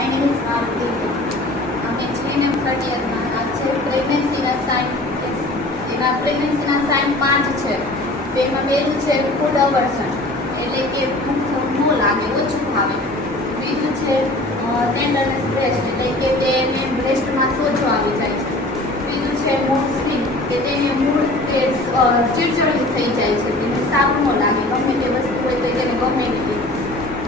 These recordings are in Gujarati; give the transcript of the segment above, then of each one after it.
My name is Bhavati. I'm actually in 30th month. આ છે પ્રેગ્નન્સીના સાઇન. એમાં પ્રેગ્નન્સીના સાઇન 5 છે. તેમાં પહેલું છે ફૂડ અવર્સન, એટલે કે ભૂખ ન લાગે, ઓછું ખાવે. બીજું છે ટેન્ડરનેસ બ્રેસ્ટ, એટલે કે તેને બ્રેસ્ટમાં સોજો આવી જાય છે. બીજું છે મૂડ સ્વિંગ, કે તેને મૂડ કે ચીડચીડું થઈ જાય છે, તેને સારું ન લાગે, ગમે તે વસ્તુ હોય તો તેને ગમે નહીં.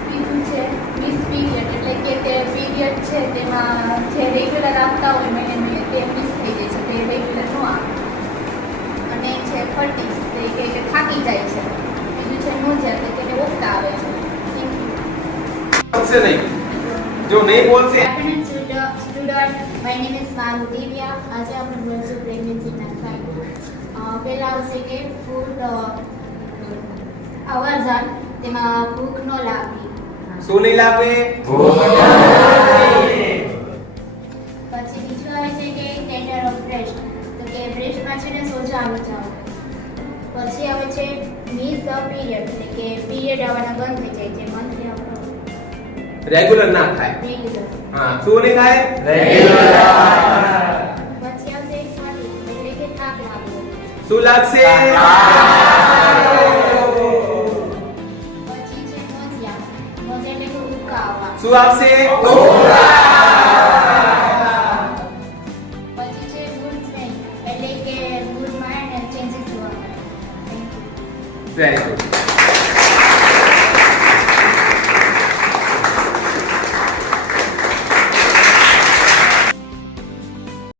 બીજું છે મિસ પીરિયડ, એટલે કે તે પીરિયડ છે તેમાં જે રેગ્યુલર આવતા હોય મહિને તે મિસ થઈ જાય છે, તે રેગ્યુલર ન આવે. અને છે ફટીગ, તે કે થાકી જાય છે. બીજું છે નોઝિયા, એટલે કે તેને ઓક્કા આવે છે. બોલશે નહીં, જો નહીં બોલશે. Student, my name is Manu Divya. આજે આપણે બોલશું પ્રેગ્નન્સીના સાઇન. પહેલા આવશે કે ફૂડ અવર્સન, તેમાં ભૂખ ન લાગવી. શું નહીં લાગે? પછી બીજું આવે છે કે ટેન્ડર ઓફ બ્રેસ્ટ, તો કે બ્રેસ્ટમાં છે ને સોજા આવી જાવ. પછી આવે છે મિસ ધ પીરિયડ, એટલે કે પીરિયડ આવવાના બંધ થઈ જાય છે, મંથલી આપણો રેગ્યુલર ના થાય. રેગ્યુલર. હા, શું નહીં થાય? રેગ્યુલર. પછી આવશે ફટીગ, એટલે કે થાક લાગવો. શું લાગશે? પછી છે નોઝિયા, નોઝિયા એટલે કે ઉબકા આવવા. શું આવશે? પછી છે મૂડ સ્વિંગ, એટલે કે મૂડમાં ચેન્જીસ જોવા મળે. Thank you. Very good.